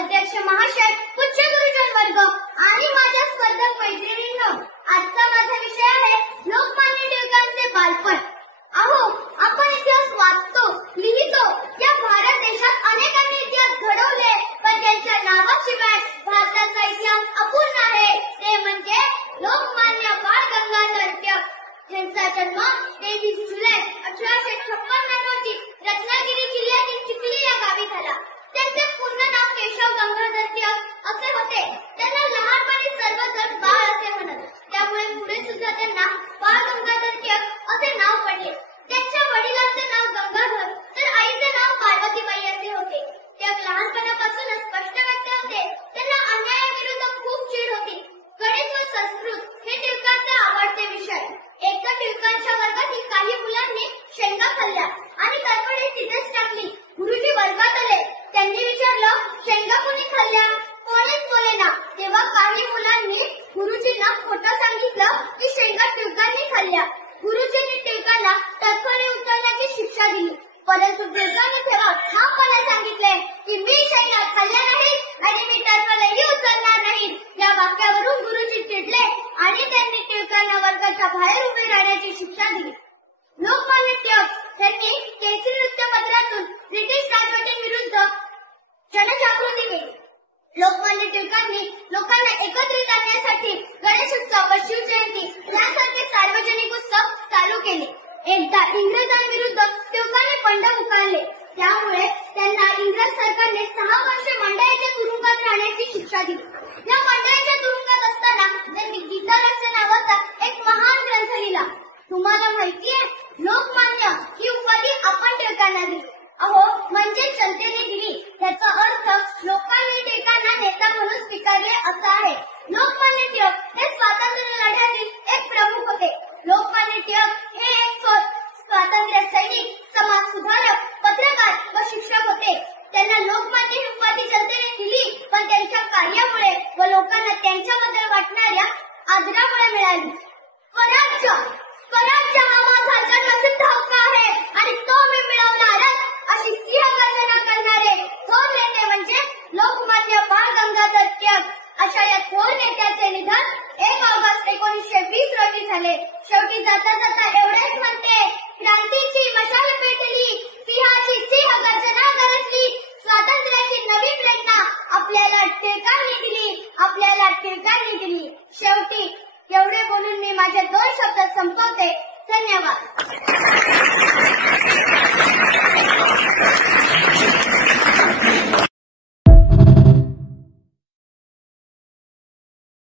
अध्यक्ष महाशय, उच्च गुरुजन वर्ग आणि माझ्या स्पर्धक मैत्रिणींनो, आजचा माझा विषय आहे लोकमान्य टिळकांचे बालपण. अहो, आपण इतिहास वाचतो, लिहितो. या भारत देशात अनेकांनी इतिहास घडवले, पण त्यांच्या नावाशिवाय भारताचा इतिहास अपूर्ण आहे. ते म्हणजे लोकमान्य बाळ गंगाधर टिळक. त्यांचा जन्म 23 जुलै 1856 रोजी रत्नागिरी जिल्ह्यातील चिखली या गावी झाला. त्यांचे पूर्ण नाव केशव गंगाधर टिळक असे होते. त्यांना लहानपणी सर्वजण बाळ असे म्हणत, त्यामुळे पुढे सुद्धा त्यांना बाळ गंगाधर टिळक असे नाव पडले. त्यांच्या वडिलांचे नाव गंगाधर तर आईचे नाव पार्वतीबाई असे होते. टिळक लहानपणापासूनच स्पष्ट व्यक्ती होते. त्यांना अन्यायाविरुद्ध खूप चीड होती. गणित व संस्कृत हे टिळकांचे आवडते विषय. एकदा टिळकांच्या वर्गातील काही मुलांनी शेंगा खाल्ल्या आणि तडफडी तिथेच टाकली. गुरुजी वर्गात आले. त्यांनी विचारलं, शेंगा कोणी खाल्ल्या? कोणीच बोलेना. तेव्हा काही मुलांनी गुरुजींना खोटं सांगितलं की शेंगा टिळकांनी खाल्ल्या. गुरुजींनी टिळकांना तडफडी उचलण्याची शिक्षा दिली. परंतु टिळकांनी तेव्हा ठामपणे सांगितले की मी शेंगा खाल्ल्या नाहीत आणि मी तडफडही उचलणार नाही. या वाक्यावरून गुरुजी चिडले आणि त्यांनी टिळकांना वर्गाच्या बाहेर उभे राहण्याची शिक्षा दिली. लोकमान्य टिळक त्यांनी केसरी वृत्तपत्रातून ब्रिटिश राजवटीविरुद्ध जनजागृती केली. लोकमान्य टिळकांनी लोकांना एकत्रित आणण्यासाठी गणेशोत्सव व शिवजयंती यासारखे सार्वजनिक उत्सव चालू केले. एकदा इंग्रजांविरुद्ध टिळकांनी बंड पुकारले. त्यामुळे त्यांना इंग्रज सरकारने 6 वर्षे मंडयाच्या तुरुंगात राहण्याची शिक्षा दिली. या मंडयाच्या तुरुंगात असताना त्यांनी गीता रहस्य नावाचा एक महान ग्रंथ लिहिला. तुम्हाला माहितीये, लोकमान्य ही उपाधी आपण टिळकांना दिली. अहो, म्हणजे जनतेने दिली. याचा अर्थ लोकांनी टिळकांना नेता म्हणून स्वीकारले असा आहे. लोकमान्य टिळक हे स्वातंत्र्य लढ्यातील एक प्रमुख होते. लोकमान्य टिळक हे एक स्वातंत्र्य सैनिक, समाज सुधारक, पत्रकार व शिक्षक होते. त्यांना लोकमान्य ही उपाधी जनतेने दिली, पण त्यांच्या कार्यामुळे व लोकांना त्यांच्याबद्दल वाटणाऱ्या आदरामुळे मिळाली. स्वराज्य हा माझा जन्मसिद्ध हक्क आहे आणि तो मी मिळवणारच, अशी सिंहगर्जना करणारे थोर नेते म्हणजे लोकमान्य बाळ गंगाधर टिळक. अशा या थोर नेत्याचे निधन 1 ऑगस्ट 1920 रोजी झाले. शेवटी जाता जाता एवढेच म्हणते, क्रांतीची मशाल पेटली, सिंहाची सिंहगर्जना गरजली, स्वातंत्र्याची नवी प्रेरणा आपल्याला टिळकांनी दिली. शेवटी एवढे बोलून मी माझे 2 शब्द संपवते. धन्यवाद.